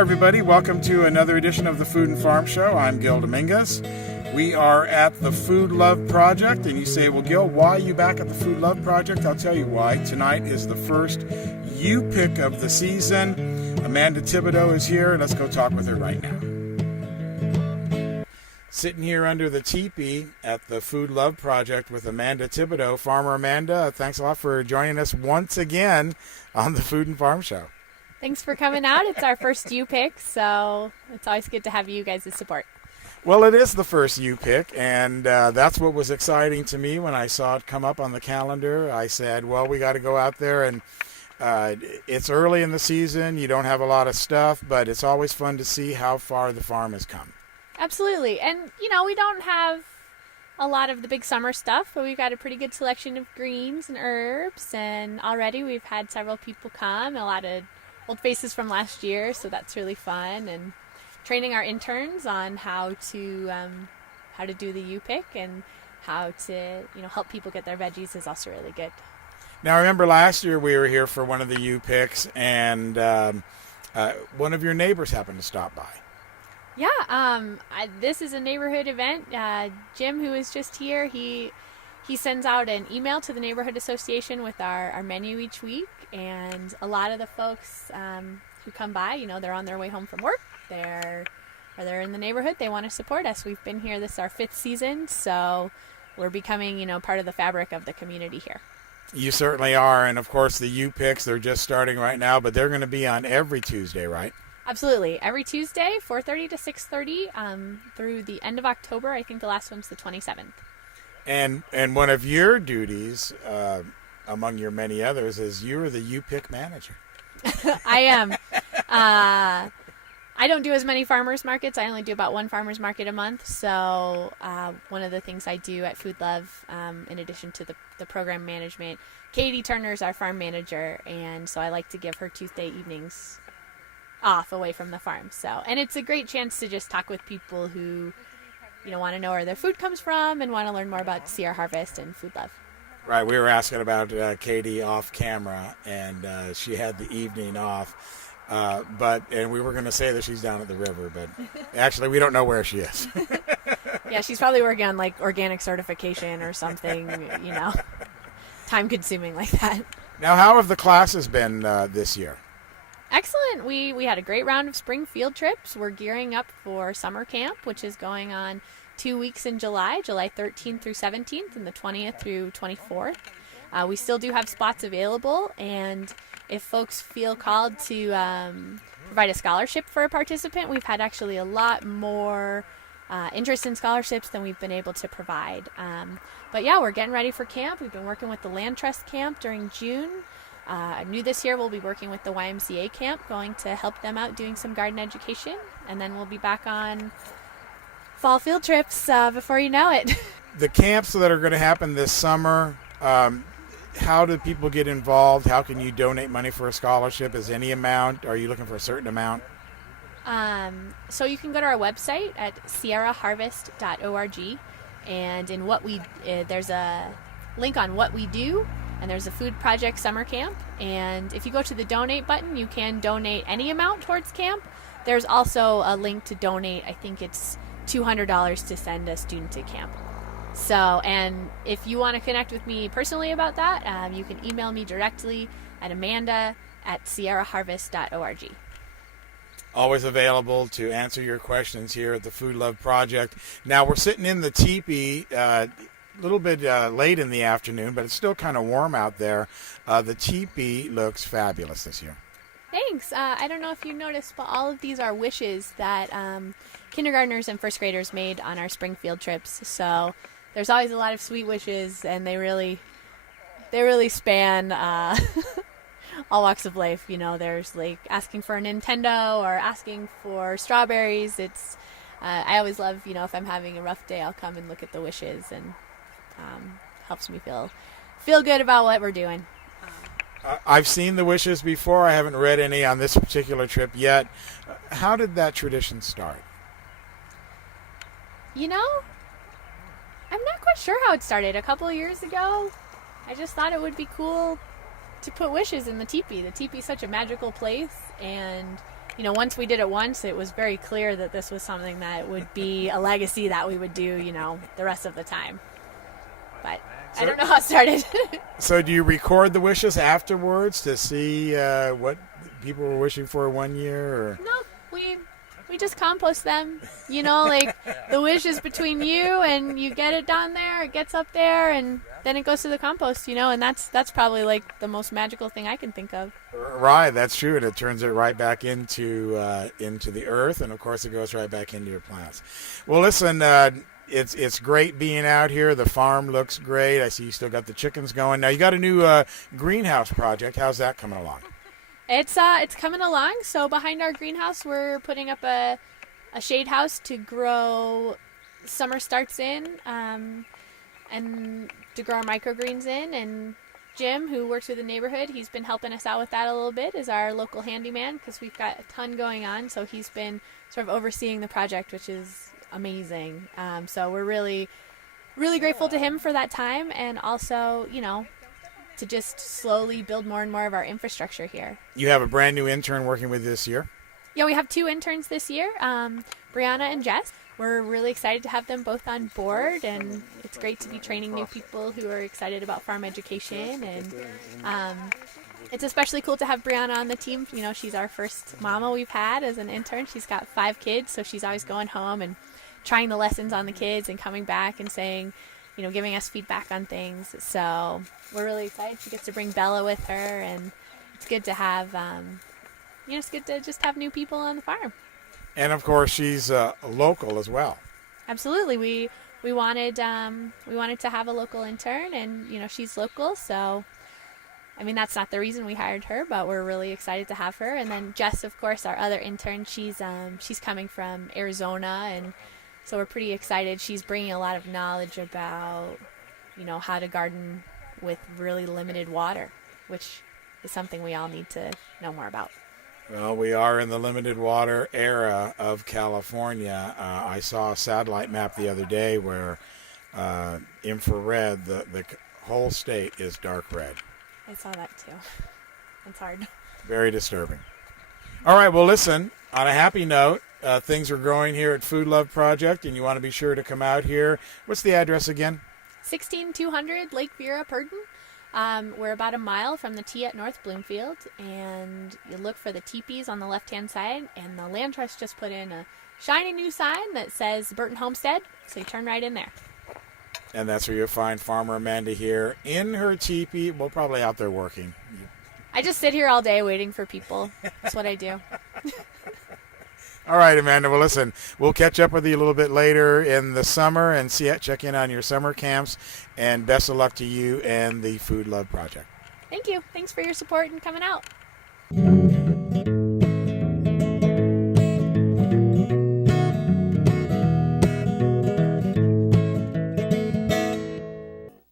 everybody. Welcome to another edition of the Food and Farm Show. I'm Gil Dominguez. We are at the Food Love Project, and you say, well, Gil, why are you back at the Food Love Project? I'll tell you why. Tonight is the first U-Pick of the season. Amanda Thibodeau is here. Let's go talk with her right now. Sitting here under the teepee at the Food Love Project with Amanda Thibodeau. Farmer Amanda, thanks a lot for joining us once again on the Food and Farm Show. Thanks for coming out. It's our first U-Pick, so it's always good to have you guys' support. Well, it is the first U-Pick, and that's what was exciting to me when I saw it come up on the calendar. I said, well, we got to go out there, and it's early in the season. You don't have a lot of stuff, but it's always fun to see how far the farm has come. Absolutely. And, we don't have a lot of the big summer stuff, but we've got a pretty good selection of greens and herbs, and already we've had several people come, a lot of old faces from last year, so that's really fun. And training our interns on how to do the U-Pick and how to help people get their veggies is also really good. Now, I remember last year we were here for one of the U-Picks, and one of your neighbors happened to stop by. Yeah, this is a neighborhood event. Jim, who is just here, he sends out an email to the neighborhood association with our menu each week, and a lot of the folks who come by, they're on their way home from work, they're in the neighborhood, they want to support us. We've been here, this is our 5th season, so we're becoming, part of the fabric of the community here. You certainly are, and of course the U-Picks, they're just starting right now, but they're going to be on every Tuesday, right? Absolutely. Every Tuesday, 4:30 to 6:30 through the end of October. I think the last one's the 27th. And one of your duties, among your many others, is you're the U-Pick manager. I am. I don't do as many farmers markets. I only do about one farmers market a month. So one of the things I do at Food Love, in addition to the program management, Katie Turner is our farm manager, and so I like to give her Tuesday evenings off away from the farm. And it's a great chance to just talk with people who want to know where their food comes from and want to learn more about Sierra Harvest and Food Love. Right, we were asking about Katie off camera, and she had the evening off, and we were going to say that she's down at the river, but actually we don't know where she is. Yeah, she's probably working on organic certification or something, time consuming like that. Now, how have the classes been this year? Excellent. We had a great round of spring field trips. We're gearing up for summer camp, which is going on 2 weeks in July 13th through 17th, and the 20th through 24th. We still do have spots available, and if folks feel called to provide a scholarship for a participant, we've had actually a lot more interest in scholarships than we've been able to provide. But yeah, we're getting ready for camp. We've been working with the Land Trust camp during June. New this year, we'll be working with the YMCA camp, going to help them out doing some garden education, and then we'll be back on fall field trips before you know it. The camps that are going to happen this summer, how do people get involved? How can you donate money for a scholarship? Is any amount? Are you looking for a certain amount? So you can go to our website at sierraharvest.org, and in there's a link on what we do, and there's a food project summer camp, and if you go to the donate button, you can donate any amount towards camp. There's also a link to donate, I think it's $200 to send a student to camp. So, and if you want to connect with me personally about that, you can email me directly at amanda@sierraharvest.org. Always available to answer your questions here at the Food Love Project. Now, we're sitting in the teepee, a little bit late in the afternoon, but it's still kind of warm out there. The teepee looks fabulous this year. Thanks. I don't know if you noticed, but all of these are wishes that kindergartners and first graders made on our spring field trips. So there's always a lot of sweet wishes, and they really span all walks of life. There's asking for a Nintendo or asking for strawberries. It's I always love, if I'm having a rough day, I'll come and look at the wishes, and helps me feel good about what we're doing. I've seen the wishes before. I haven't read any on this particular trip yet. How did that tradition start? I'm not quite sure how it started. A couple of years ago, I just thought it would be cool to put wishes in the teepee. The teepee is such a magical place, and once we did it once, it was very clear that this was something that would be a legacy that we would do, the rest of the time. But I don't know how it started. So do you record the wishes afterwards to see what people were wishing for 1 year? Or? No, we just compost them. Like the wish is between you and you get it down there, it gets up there, and then it goes to the compost, and that's probably like the most magical thing I can think of. Right, that's true, and it turns it right back into the earth, and of course it goes right back into your plants. Well, listen, it's great being out here. The farm looks great. I see you still got the chickens going. Now you got a new greenhouse project. How's that coming along? It's coming along. So behind our greenhouse, we're putting up a shade house to grow summer starts in, and to grow our microgreens in. And Jim, who works with the neighborhood, he's been helping us out with that a little bit as our local handyman because we've got a ton going on. So he's been sort of overseeing the project, which is amazing. So we're really, really grateful to him for that time, and also, to just slowly build more and more of our infrastructure here. You have a brand new intern working with you this year? Yeah, we have 2 interns this year, Brianna and Jess. We're really excited to have them both on board, and it's great to be training new people who are excited about farm education. And it's especially cool to have Brianna on the team. She's our first mama we've had as an intern. She's got 5 kids, so she's always going home and trying the lessons on the kids and coming back and saying, giving us feedback on things. So we're really excited. She gets to bring Bella with her, and it's good to have, it's good to just have new people on the farm. And of course, she's local as well. Absolutely. We wanted to have a local intern, and she's local. So, that's not the reason we hired her, but we're really excited to have her. And then Jess, of course, our other intern, she's coming from Arizona, and so we're pretty excited. She's bringing a lot of knowledge about, how to garden with really limited water, which is something we all need to know more about. Well, we are in the limited water era of California. I saw a satellite map the other day where infrared, the whole state is dark red. I saw that too. It's hard. Very disturbing. All right, well, listen, on a happy note, things are growing here at Food Love Project, and you want to be sure to come out here. What's the address again? 16200 Lake Vera, Purdon. We're about a mile from the T at North Bloomfield, and you look for the teepees on the left-hand side, and the Land Trust just put in a shiny new sign that says Burton Homestead, so you turn right in there. And that's where you'll find Farmer Amanda here in her teepee. Well, probably out there working. I just sit here all day waiting for people. That's what I do. All right, Amanda. Well, listen, we'll catch up with you a little bit later in the summer and check in on your summer camps. And best of luck to you and the Food Love Project. Thank you. Thanks for your support and coming out.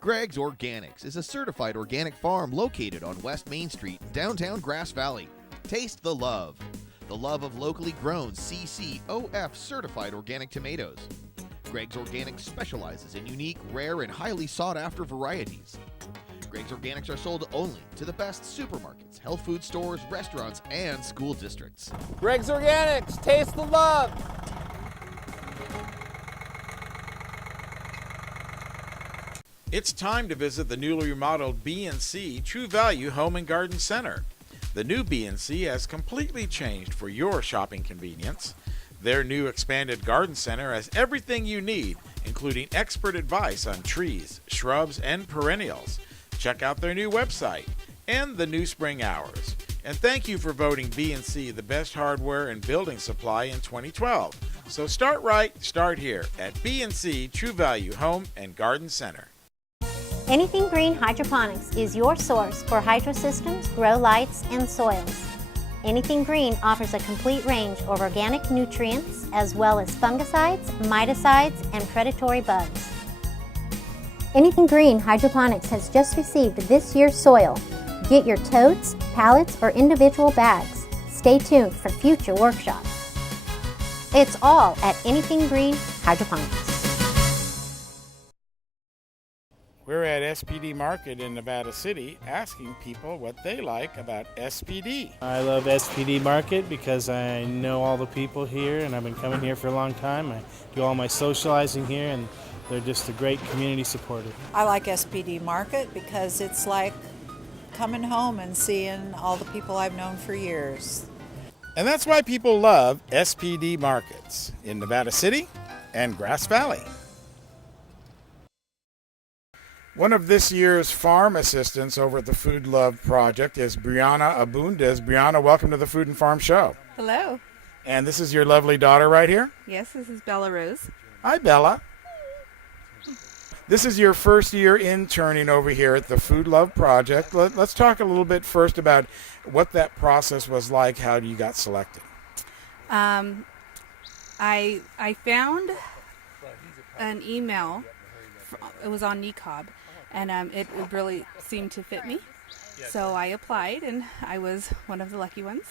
Greg's Organics is a certified organic farm located on West Main Street in downtown Grass Valley. Taste the love. The love of locally grown CCOF certified organic tomatoes. Greg's Organics specializes in unique, rare, and highly sought-after varieties. Greg's Organics are sold only to the best supermarkets, health food stores, restaurants, and school districts. Greg's Organics, taste the love. It's time to visit the newly remodeled B&C True Value Home and Garden Center. The new B&C has completely changed for your shopping convenience. Their new expanded garden center has everything you need, including expert advice on trees, shrubs, and perennials. Check out their new website and the new spring hours. And thank you for voting B&C the best hardware and building supply in 2012. So start right, start here at B&C True Value Home and Garden Center. Anything Green Hydroponics is your source for hydro systems, grow lights, and soils. Anything Green offers a complete range of organic nutrients as well as fungicides, miticides, and predatory bugs. Anything Green Hydroponics has just received this year's soil. Get your totes, pallets, or individual bags. Stay tuned for future workshops. It's all at Anything Green Hydroponics. We're at SPD Market in Nevada City asking people what they like about SPD. I love SPD Market because I know all the people here and I've been coming here for a long time. I do all my socializing here and they're just a great community supporter. I like SPD Market because it's like coming home and seeing all the people I've known for years. And that's why people love SPD Markets in Nevada City and Grass Valley. One of this year's farm assistants over at the Food Love Project is Brianna Abundes. Brianna, welcome to the Food and Farm Show. Hello. And this is your lovely daughter right here? Yes, this is Bella Rose. Hi, Bella. This is your first year interning over here at the Food Love Project. Let's talk a little bit first about what that process was like, how you got selected. I found an email. It was on NECOB, and it really seemed to fit me. So I applied, and I was one of the lucky ones.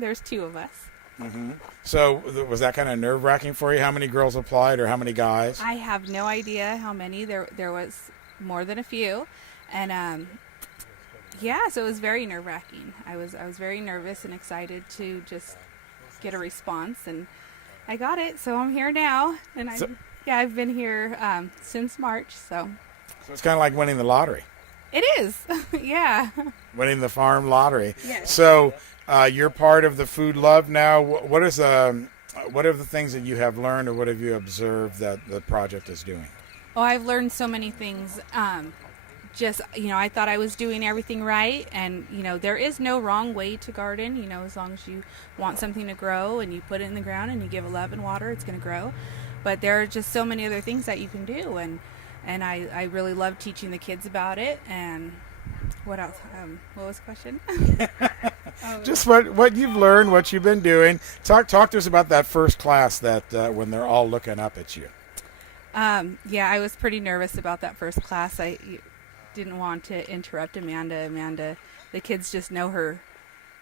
There's 2 of us. Mm-hmm. So was that kind of nerve-wracking for you? How many girls applied or how many guys? I have no idea how many. There was more than a few. And so it was very nerve-wracking. I was very nervous and excited to just get a response, and I got it. So I'm here now, and I've been here since March. So it's kind of like winning the lottery. It is, yeah. Winning the farm lottery. Yes. So you're part of the Food Love now. What are the things that you have learned or what have you observed that the project is doing? Oh, I've learned so many things. I thought I was doing everything right, and there is no wrong way to garden. As long as you want something to grow and you put it in the ground and you give it love and water, it's going to grow. But there are just so many other things that you can do, and I really love teaching the kids about it. And what else? What was the question? Just what you've learned, what you've been doing. Talk to us about that first class that when they're all looking up at you. I was pretty nervous about that first class. I didn't want to interrupt Amanda, the kids just know her,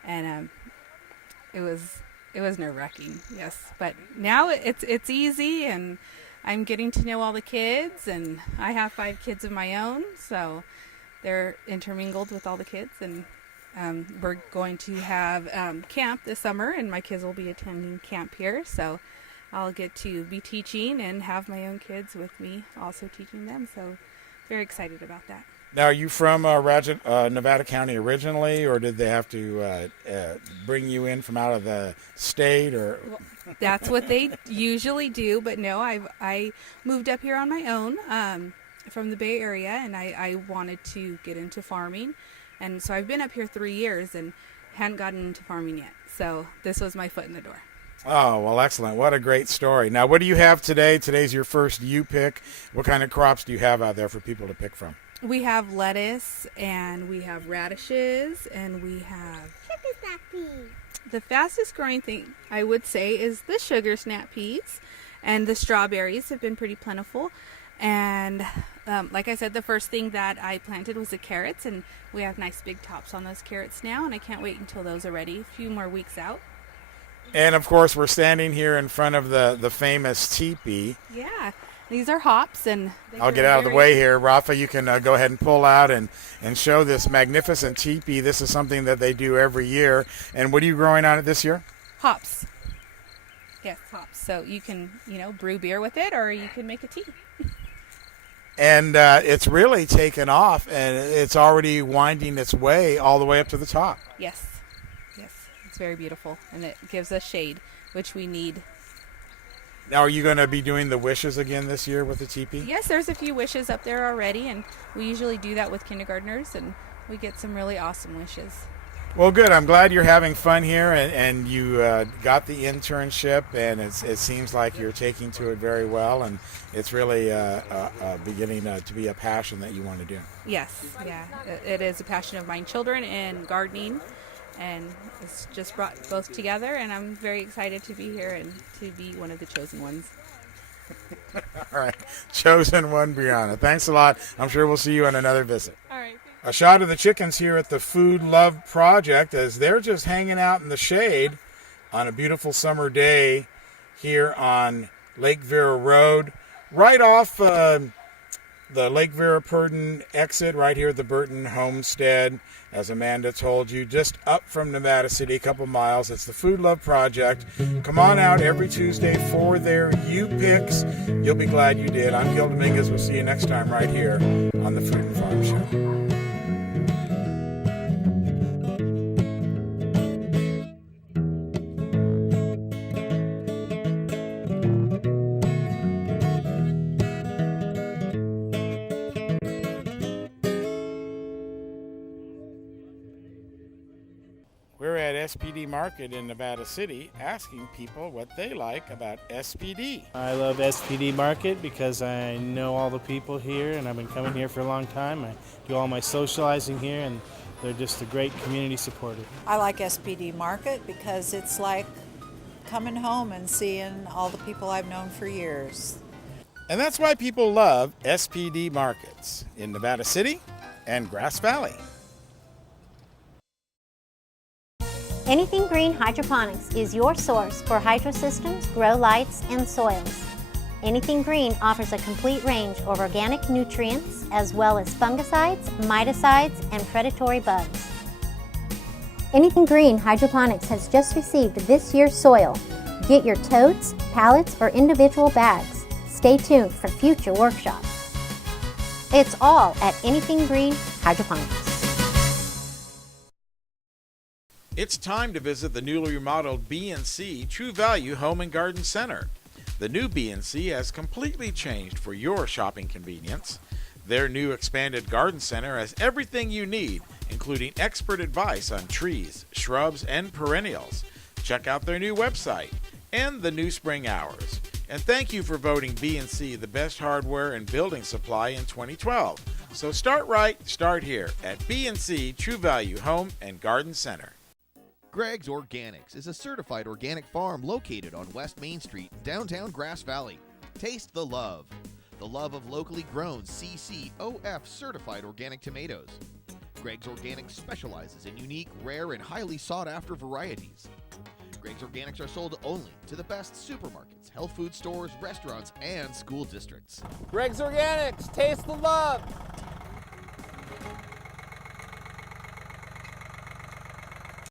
and it was nerve-wracking, yes. But now it's easy, and I'm getting to know all the kids, and I have 5 kids of my own, so they're intermingled with all the kids, and we're going to have camp this summer, and my kids will be attending camp here, so I'll get to be teaching and have my own kids with me also teaching them, so very excited about that. Now, are you from Nevada County originally, or did they have to bring you in from out of the state? Or well, that's what they usually do, but no, I moved up here on my own from the Bay Area, and I wanted to get into farming, and so I've been up here 3 years and hadn't gotten into farming yet, so this was my foot in the door. Oh, well, excellent. What a great story. Now, what do you have today? Today's your first U-pick. What kind of crops do you have out there for people to pick from? We have lettuce, and we have radishes, and we have Sugar snap peas. The fastest growing thing I would say is the sugar snap peas, and the strawberries have been pretty plentiful. And like I said, the first thing that I planted was the carrots, and we have nice big tops on those carrots now, and I can't wait until those are ready, a few more weeks out. And of course, we're standing here in front of the famous teepee. Yeah. These are hops, and I'll get out of the way here. Rafa, you can go ahead and pull out and show this magnificent teepee. This is something that they do every year. And what are you growing on it this year? Hops. Yes, hops. So you can, brew beer with it, or you can make a tea. And it's really taken off, and it's already winding its way all the way up to the top. Yes. It's very beautiful, and it gives us shade, which we need. Now, are you going to be doing the wishes again this year with the teepee? Yes, there's a few wishes up there already, and we usually do that with kindergartners, and we get some really awesome wishes. Well, good. I'm glad you're having fun here, and you got the internship, and it seems like you're taking to it very well, and it's really beginning to be a passion that you want to do. Yes, yeah. It is a passion of mine. Children and gardening, and it's just brought both together, and I'm very excited to be here and to be one of the chosen ones. All right. Chosen one, Brianna. Thanks a lot. I'm sure we'll see you on another visit. All right. A shot of the chickens here at the Food Love Project as they're just hanging out in the shade on a beautiful summer day here on Lake Vera Road, right off the Lake Vera Purdon exit right here at the Burton Homestead, as Amanda told you, just up from Nevada City, a couple miles. It's the Food Love Project. Come on out every Tuesday for their U-Picks. You'll be glad you did. I'm Gil Dominguez. We'll see you next time right here on the Food and Farm Show. We're at SPD Market in Nevada City asking people what they like about SPD. I love SPD Market because I know all the people here and I've been coming here for a long time. I do all my socializing here and they're just a great community supporter. I like SPD Market because it's like coming home and seeing all the people I've known for years. And that's why people love SPD Markets in Nevada City and Grass Valley. Anything Green Hydroponics is your source for hydrosystems, grow lights, and soils. Anything Green offers a complete range of organic nutrients as well as fungicides, miticides, and predatory bugs. Anything Green Hydroponics has just received this year's soil. Get your totes, pallets, or individual bags. Stay tuned for future workshops. It's all at Anything Green Hydroponics. It's time to visit the newly remodeled B&C True Value Home and Garden Center. The new B&C has completely changed for your shopping convenience. Their new expanded garden center has everything you need, including expert advice on trees, shrubs, and perennials. Check out their new website and the new spring hours. And thank you for voting B&C the best hardware and building supply in 2012. So start right, start here at B&C True Value Home and Garden Center. Greg's Organics is a certified organic farm located on West Main Street in downtown Grass Valley. Taste the love of locally grown CCOF certified organic tomatoes. Greg's Organics specializes in unique, rare, and highly sought-after varieties. Greg's Organics are sold only to the best supermarkets, health food stores, restaurants, and school districts. Greg's Organics, taste the love.